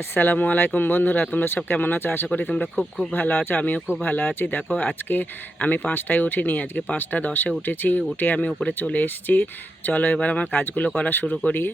আসসালামু আলাইকুম বন্ধুরা, তোমরা সব কেমন আছো? আশা করি তোমরা খুব খুব ভালো আছো, আমিও খুব ভালো আছি। দেখো, আজকে আমি পাঁচটায় উঠিনি, আজকে পাঁচটা দশে উঠেছি, উঠে আমি উপরে চলে এসেছি। চলো এবার আমার কাজগুলো করা শুরু করি।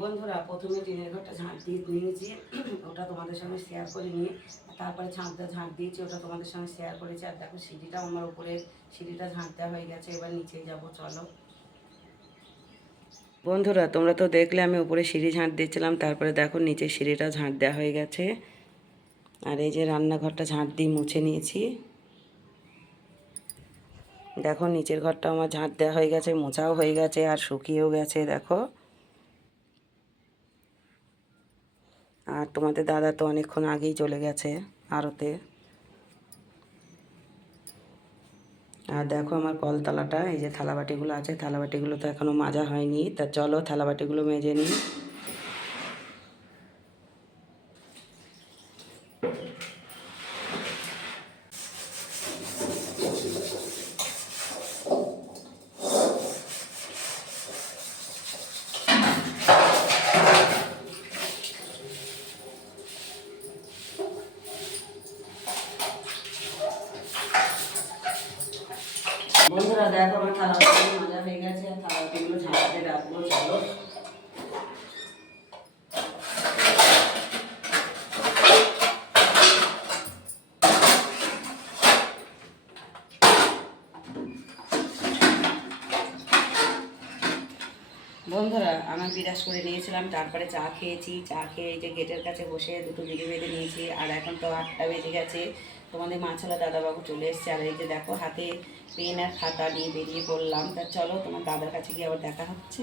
বন্ধুরা প্রথমে টিনের ঘরটা ঝাঁট দিয়ে নিয়েছি। ওটা তোমাদের সঙ্গে শেয়ার করে নিয়ে তারপরে ছাঁদটা ঝাঁট দিয়েছি, ওটা তোমাদের সঙ্গে শেয়ার করেছি। আর দেখো সিঁড়িটা আমার উপরে, সিঁড়িটা ঝাঁট দেওয়া হয়ে গেছে, এবার নিচে যাব, চলো। বন্ধুরা, তোমরা তো দেখলে আমি উপরে সিঁড়ি ঝাঁট দিয়েছিলাম, তারপরে দেখো নিচে সিঁড়িটা ঝাঁট দেওয়া হয়ে গেছে। আর এই যে রান্নাঘরটা ঝাঁট দিয়ে মুছে নিয়েছি। দেখো নিচের ঘরটা আমার ঝাঁট দেওয়া হয়ে গেছে, মোছাও হয়ে গেছে, আর শুকিয়েও গেছে, দেখো। আর তোমাদের দাদা তো অনেকক্ষণ আগেই চলে গেছে আরতে। আর দেখো আমার কলতলাটা, এই যে থালাবাটিগুলো আছে, থালাবাটিগুলো তো এখনও মাজা হয়নি। তা চলো থালাবাটিগুলো মেজে নিই বন্ধুরা দেখো আমার থালাবাটিগুলো মাজা হয়ে গেছে আর থালাবাটিগুলো ঝাঁটাতে রাখব চলো বন্ধুরা আমার বিরাজ করে নিয়েছিলাম, তারপরে চা খেয়েছি, চা খেয়ে যে গেটের কাছে বসে দুটো বিড়ি বেঁধে নিয়েছি, আর এখন তো আটটা বেজে গেছে, তোমাদের মাছলা দাদাবাবু চলে এসছে, আর এই যে দেখো হাতে পেন আর খাতা নিয়ে বেরিয়ে পড়লাম, তা চলো তোমার দাদার কাছে গিয়ে আবার দেখা হচ্ছে।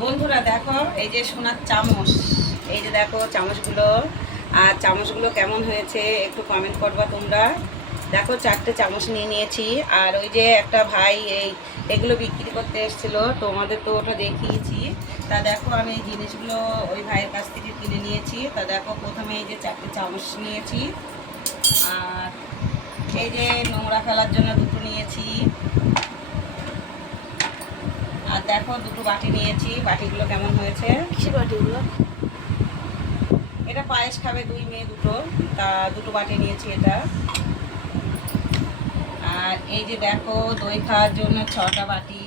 বন্ধুরা দেখো, এই যে সোনার চামচ, এই যে দেখো চামচগুলো, আর চামচগুলো কেমন হয়েছে একটু কমেন্ট করবা তোমরা। দেখো চারটে চামচ নিয়ে নিয়েছি। আর ওই যে একটা ভাই এই এগুলো বিক্রি করতে এসেছিল তোমাদের তো ওটা দেখিয়েছি। তা দেখো আমি এই জিনিসগুলো ওই ভাইয়ের কাছ থেকে কিনে নিয়েছি। তা দেখো প্রথমে এই যে চারটে চামচ নিয়েছি। আর এই যে নোংরা ফেলার জন্য দুটো নিয়েছি। আর দেখো দুটো বাটি নিয়েছি। বাটিগুলো কেমন হয়েছে? বাটিগুলো এটা পায়েস খাবে দুই মেয়ে দুটো। তা দুটো বাটি নিয়েছি এটা। এই যে দেখো, দই খাওয়ার জন্য ছটা বাটি।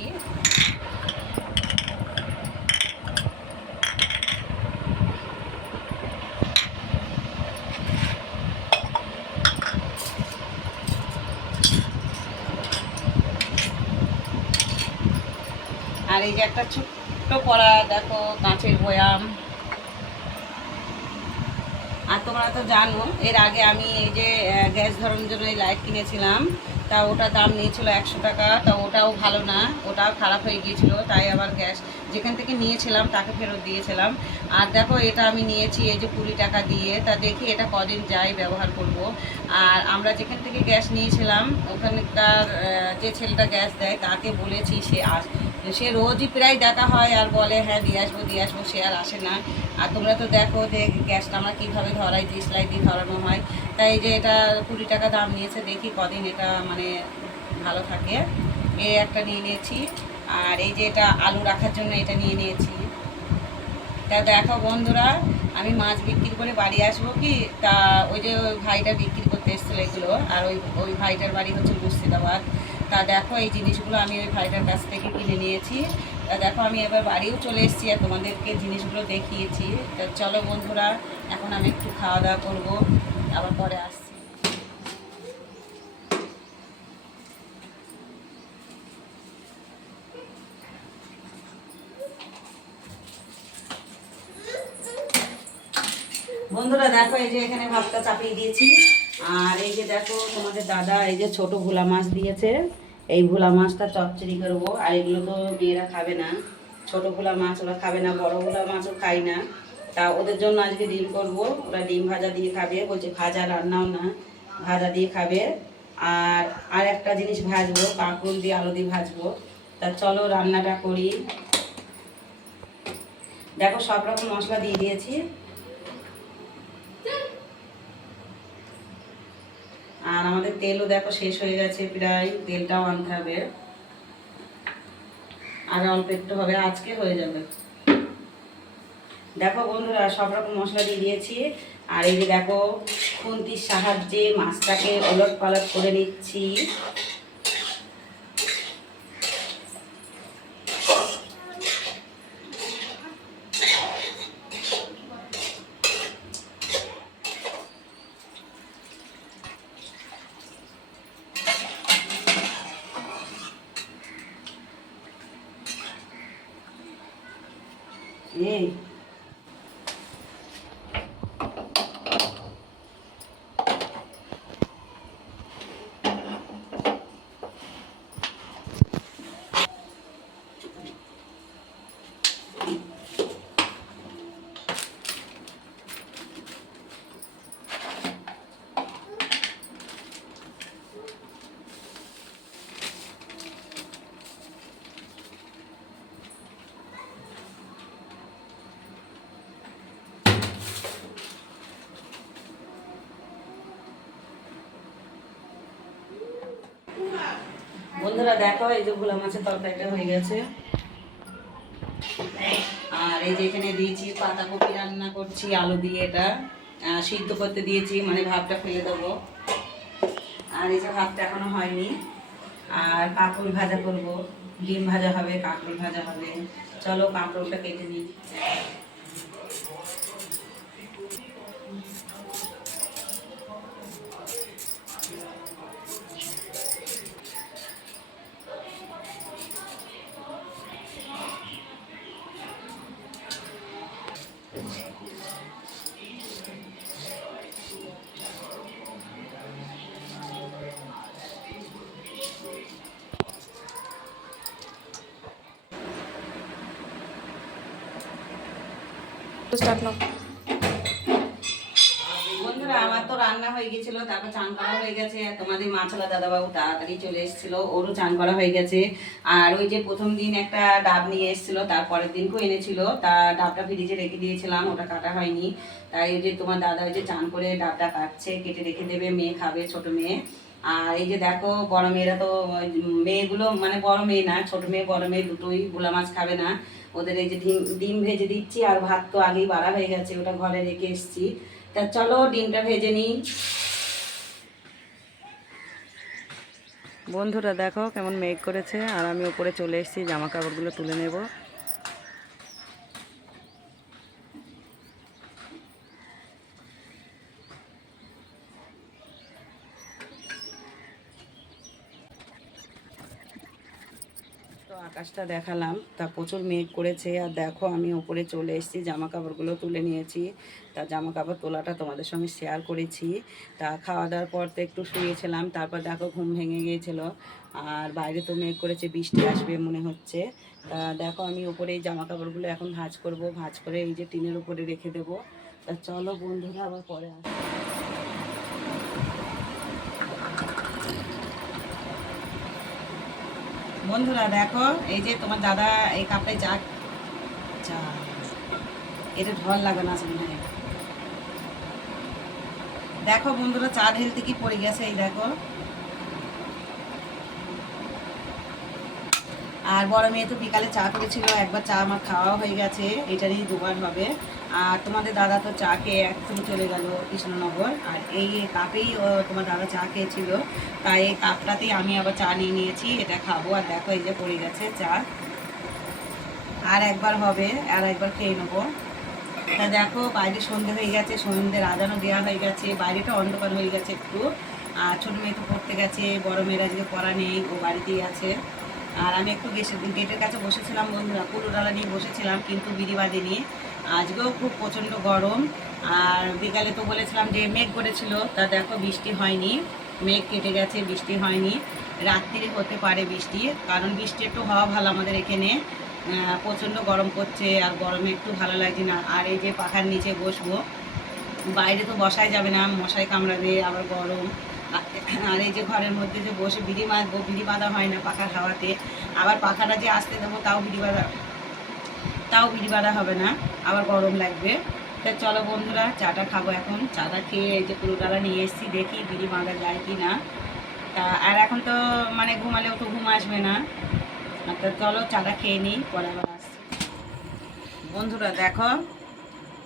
আর এই যে একটা ছোট্ট পড়া দেখো কাঁচের বয়াম। আর তোমরা তো জানো, এর আগে আমি এই যে গ্যাস ধরানোর জন্য এই লাইট কিনেছিলাম। তা ওটা দাম নিয়েছিল একশো টাকা, তা ওটাও ভালো না, ওটাও খারাপ হয়ে গিয়েছিল, তাই আবার গ্যাস যেখান থেকে নিয়েছিলাম তাকে ফেরত দিয়েছিলাম। আর দেখো, এটা আমি নিয়েছি এই যে কুড়ি টাকা দিয়ে। তা দেখি এটা কদিন যাই ব্যবহার করব। আর আমরা যেখান থেকে গ্যাস নিয়েছিলাম, ওখানকার যে ছেলেটা গ্যাস দেয়, তাকে বলেছি সে আস, সে রোজই প্রায় দেখা হয় আর বলে হ্যাঁ দিয়ে আসব দিয়ে আসব। সে আর আসে না। আর তোমরা তো দেখো যে গ্যাসটা আমরা কীভাবে ধরাই ডিসলাই দিয়ে ধরানো হয়। তাই যে এটা কুড়ি টাকা দাম নিয়েছে, দেখি কদিন এটা মানে ভালো থাকে। এই একটা নিয়ে নিয়েছি। আর এই যে এটা আলু রাখার জন্য এটা নিয়ে নিয়েছি। তা দেখো বন্ধুরা, আমি মাছ বিক্রি করে বাড়ি আসব কি? তা ওই যে ওই ভাইটা বিক্রি করতে এসেছিল এগুলো, আর ওই ওই ভাইটার বাড়ি হচ্ছে মুর্শিদাবাদ। তা দেখো এই জিনিসগুলো আমি ওই ভাইটার কাছ থেকে কিনে নিয়েছি। তা দেখো আমি এবার বাড়িও চলে এসেছি আর তোমাদেরকে জিনিসগুলো দেখিয়েছি। তা চলো বন্ধুরা, এখন আমি একটু খাওয়া দাওয়া করব, আবার পরে আসছি। বন্ধুরা, দেখো এই যে এখানে ভাতটা চাপিয়ে দিয়েছি। আর এই যে দেখো তোমাদের দাদা এই যে ছোট ভোলা মাছ দিয়েছে। এই ভোলা মাছটা চচ্চড়ি করব। আর এগুলো তো মেয়েরা খাবে না। ছোট ভোলা মাছ ওরা খাবে না, বড় ভোলা মাছও খাই না। তা ওদের জন্য আজকে ডিম করব। ওরা ডিম ভাজা দিয়ে খাবে। বলছে ভাজা রান্নাও না, ভাজা দিয়ে খাবে। আর আর একটা জিনিস ভাজবো কাঁকুল দিয়ে আলু দিয়ে ভাজবো। তা চলো রান্নাটা করি। দেখো সব রকম মশলা দিয়ে দিয়েছি। আর আমাদের তেলও দেখো শেষ হয়ে গেছে প্রায় তেলটাও আনতে হবে আর অল্প একটু হবে, আজকে হয়ে যাবে। দেখো বন্ধুরা, সব রকম মশলা দিয়ে দিয়েছি। আর এই যে দেখো, খুন্তির সাহায্যে মাছটাকে ওলট পালট করে নিচ্ছি। এই বন্ধুরা দেখো, এই যে ভোলা মাছের তরকারিটা হয়ে গেছে। আর এই যে এখানে দিয়েছি পাতাকপি রান্না করছি, আলু দিয়ে এটা। সিদ্ধ করতে দিয়েছি মানে ভাতটা ফেলে দেবো। আর এই যে ভাতটা এখনও হয়নি। আর কাঁকরোল ভাজা করব। ডিম ভাজা হবে, কাঁকরোল ভাজা হবে। চলো কাঁকরোলটা কেটে নিই। স্টার্ট নাও। বন্ধুরা, আমার তো রান্না হয়ে গেছিল, তারপর চান করা হয়ে গেছে। আর তোমাদের মাছলা দাদাবাবু তাড়াতাড়ি চলে এসেছিল, ওরও চান করা হয়ে গেছে। আর ওই যে প্রথম দিন একটা ডাব নিয়ে এসেছিল তারপরের দিনকেও এনেছিল। তা ডাবটা ফ্রিজে রেখে দিয়েছিলাম, ওটা কাটা হয়নি। তাই ওই যে তোমার দাদা ওই যে চান করে ডাবটা কাটছে, কেটে রেখে দেবে, মেয়ে খাবে, ছোট মেয়ে। আর এই যে দেখো, বড় মেয়েরা তো, মেয়েগুলো মানে বড় মেয়ে না, ছোট মেয়ে, বড় মেয়ে দুটোই ভোলা মাছ খাবে না। ওদের এই যে ডিম ডিম ভেজে দিচ্ছি আর ভাত তো আগেই বাড়া হয়ে গেছে, ওটা ঘরে রেখে এসছি। তা চলো ডিমটা ভেজে নিই। বন্ধুরা দেখো কেমন মেঘ করেছে, আর আমি ওপরে চলে এসেছি জামা কাপড়গুলো তুলে নেব। আকাশটা দেখালাম। তা প্রচুর মেঘ করেছে। আর দেখো, আমি ওপরে চলে এসেছি জামা কাপড়গুলো তুলে নিয়েছি। তা জামা কাপড় তোলাটা তোমাদের সঙ্গে শেয়ার করেছি। তা খাওয়া দাওয়ার পর তো একটু শুয়েছিলাম, তারপর দেখো ঘুম ভেঙে গিয়েছিল। আর বাইরে তো মেঘ করেছে, বৃষ্টি আসবে মনে হচ্ছে। তা দেখো, আমি ওপরে এই জামা কাপড়গুলো এখন ভাঁজ করব। ভাঁজ করে এই যে টিনের উপরে রেখে দেবো। তা চলো বন্ধুরা, আবার পরে আসব বন্ধুরা দেখো, এই যে তোমার দাদা এই কাপটায় চা চা এটা ঢল লাগানো আছে মনে দেখো বন্ধুরা, চা ঢেলতে কি পড়ে গেছে, এই দেখো। আর বড় মেয়ে তো বিকালে চা করেছিল, একবার চা আমার খাওয়া হয়ে গেছে এটারই দুবার হবে। আর তোমাদের দাদা তো চা খেয়ে একদম চলে গেল কৃষ্ণনগর। আর এই কাপেই তোমার দাদা চা খেয়েছিল। তাই এই কাপটাতেই আমি আবার চা নিয়ে নিয়েছি, এটা খাব। আর দেখো এই যে পড়ে গেছে চা। আর একবার হবে, আর একবার খেয়ে নেব। তা দেখো, বাইরে সন্ধে হয়ে গেছে সন্ধ্যের রাজানো দেওয়া হয়ে গেছে, বাইরেটা অন্ধকার হয়ে গেছে একটু। আর ছোটো মেয়ে তো পড়তে গেছে, বড় মেয়ের আজকে পড়া নেই, ও বাড়িতেই আছে। আর আমি একটু গেটের কাছে বসেছিলাম বন্ধুরা কুলো ডালা নিয়ে বসেছিলাম, কিন্তু বিড়ি বাঁধেনি আজকেও খুব প্রচণ্ড গরম। আর বিকালে তো বলেছিলাম যে মেঘ করেছিল, তা দেখো বৃষ্টি হয়নি। মেঘ কেটে গেছে, বৃষ্টি হয়নি। রাত্রিরে হতে পারে বৃষ্টি, কারণ বৃষ্টি একটু হওয়া ভালো আমাদের এখানে। প্রচণ্ড গরম করছে আর গরমে একটু ভালো লাগছে না। আর এই যে পাখার নিচে বসবো, বাইরে তো বসাই যাবে না, মশাই কামড়াবে, আবার গরম। আর এই যে ঘরের মধ্যে যে বসে বিড়ি বাঁধবো বিড়ি বাঁধা হয় না পাখার হাওয়াতে। আবার পাখাটা যে আসতে দেবো, তাও বিড়ি বাঁধা তাও বিড়ি বাঁধা হবে না, আবার গরম লাগবে। তা চলো বন্ধুরা, চাটা খাব এখন। চাটা খেয়ে এই যে পুরোটালা নিয়ে এসেছি, দেখি বিড়ি বাঁধা যায় কি না তা আর এখন তো মানে ঘুমালেও তো ঘুম আসবে না। তা চলো চাটা খেয়ে নিই, পরে আবার আসছি। বন্ধুরা, দেখো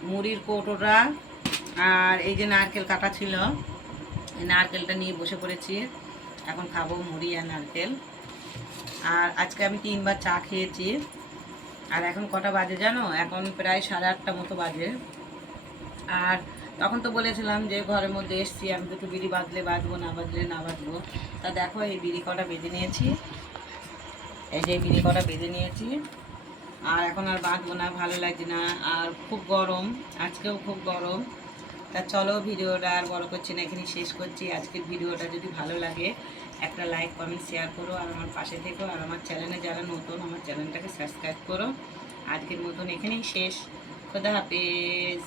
মুড়ির কৌটোটা আর এই যে নারকেল কাটা ছিল, এই নারকেলটা নিয়ে বসে পড়েছি। এখন খাব মুড়ি আর নারকেল। আর আজকে আমি তিনবার চা খেয়েছি। আর এখন কটা বাজে জানো? এখন প্রায় সাড়ে আটটা মতো বাজে। আর তখন তো বলেছিলাম যে ঘরের মধ্যে এসছি, আমি একটু বিড়ি বাঁধলে বাঁধবো, না বাঁধলে না বাঁধবো। তা দেখো, এই বিড়ি কটা বেঁধে নিয়েছি। এই যে বিড়ি কটা বেঁধে নিয়েছি। আর এখন আর বাঁধবো না, ভালো লাগছে না। আর খুব গরম, আজকেও খুব গরম। তা চলো ভিডিওটা আর বড় করছি না এখানে শেষ করছি। আজকের ভিডিওটা যদি ভালো লাগে, একটা লাইক কমেন্ট শেয়ার করো আর আমার পাশে থেকো আর আমার চ্যানেলে যারা নতুন, আমার চ্যানেলটাকে সাবস্ক্রাইব করো। আজকের মতন এখানেই শেষ। খোদা হাফেজ।